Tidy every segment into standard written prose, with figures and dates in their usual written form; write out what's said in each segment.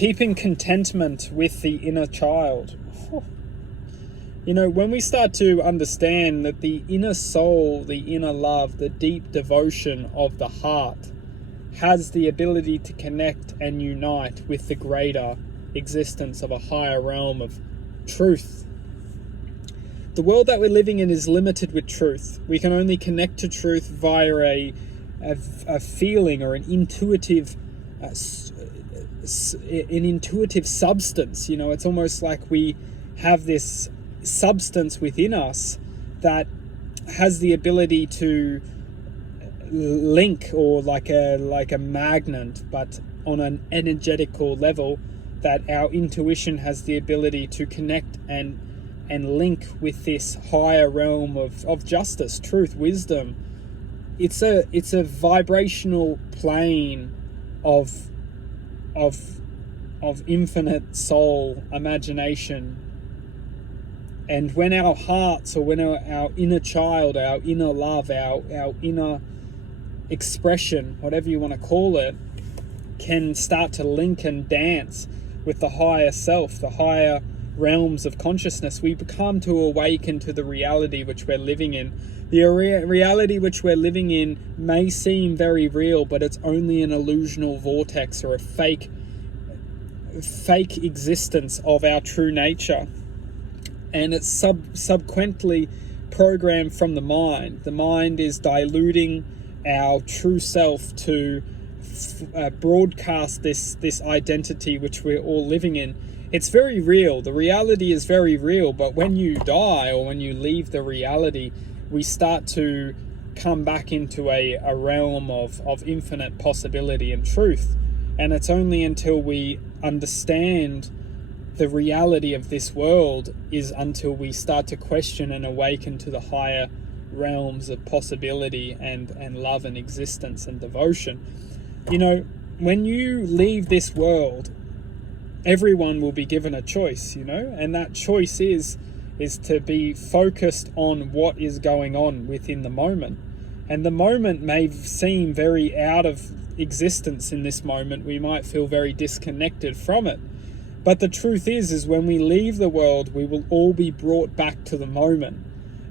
keeping contentment with the inner child. You know, when we start to understand that the inner soul, the inner love, the deep devotion of the heart has the ability to connect and unite with the greater existence of a higher realm of truth. The world that we're living in is limited with truth. We can only connect to truth via a feeling or an intuitive substance. You know, it's almost like we have this substance within us that has the ability to link, or like a magnet, but on an energetical level, that our intuition has the ability to connect and link with this higher realm of justice, truth, wisdom. It's a vibrational plane of infinite soul imagination. And when our hearts, or when our inner child, our inner love, our inner expression, whatever you want to call it, can start to link and dance with the higher self, the higher realms of consciousness, we become to awaken to the reality which we're living in. The reality which we're living in may seem very real, but it's only an illusional vortex, or a fake existence of our true nature. And it's subsequently programmed from the mind. The mind is diluting our true self to broadcast this identity which we're all living in. It's very real. The reality is very real, but when you die, or when you leave the reality, we start to come back into a realm of infinite possibility and truth. And it's only until we understand the reality of this world is until we start to question and awaken to the higher realms of possibility and love and existence and devotion. You know, when you leave this world, everyone will be given a choice, you know, and that choice is to be focused on what is going on within the moment. And the moment may seem very out of existence in this moment. We might feel very disconnected from it. But the truth is when we leave the world, we will all be brought back to the moment.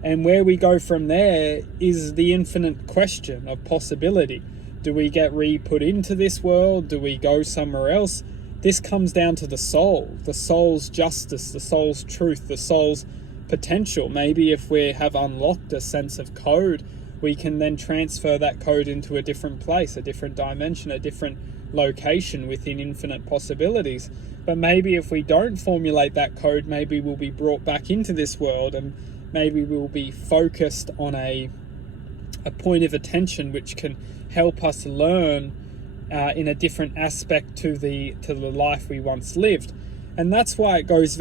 And where we go from there is the infinite question of possibility. Do we get re-put into this world? Do we go somewhere else? This comes down to the soul's justice, the soul's truth, the soul's potential. Maybe if we have unlocked a sense of code, we can then transfer that code into a different place, a different dimension, a different location within infinite possibilities. But maybe if we don't formulate that code, maybe we'll be brought back into this world, and maybe we'll be focused on a point of attention which can help us learn in a different aspect to the life we once lived. And that's why it goes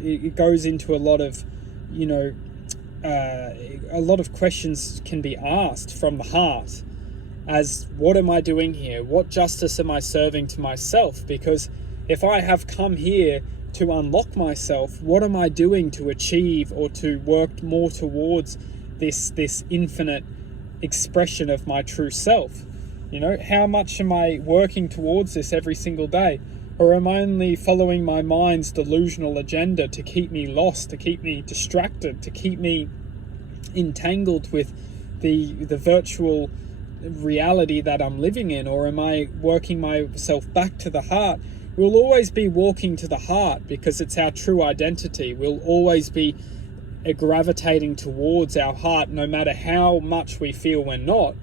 it goes into a lot of, you know, a lot of questions can be asked from the heart, as what am I doing here? What justice am I serving to myself? Because if I have come here to unlock myself, what am I doing to achieve or to work more towards this infinite expression of my true self? You know, how much am I working towards this every single day? Or am I only following my mind's delusional agenda to keep me lost, to keep me distracted, to keep me entangled with the virtual reality that I'm living in? Or am I working myself back to the heart? We'll always be walking to the heart because it's our true identity. We'll always be gravitating towards our heart, no matter how much we feel we're not.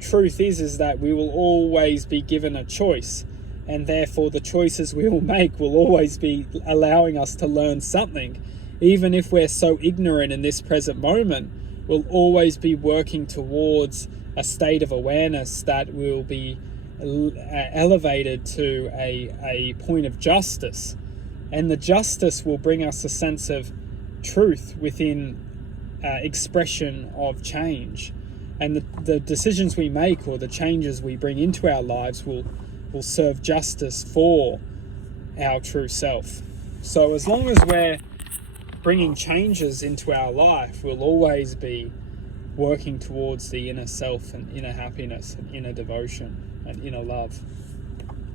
Truth is that we will always be given a choice, and therefore the choices we will make will always be allowing us to learn something. Even if we're so ignorant in this present moment, we'll always be working towards a state of awareness that will be elevated to a point of justice. And the justice will bring us a sense of truth within expression of change. And the decisions we make, or the changes we bring into our lives, will serve justice for our true self. So as long as we're bringing changes into our life, we'll always be working towards the inner self and inner happiness and inner devotion and inner love.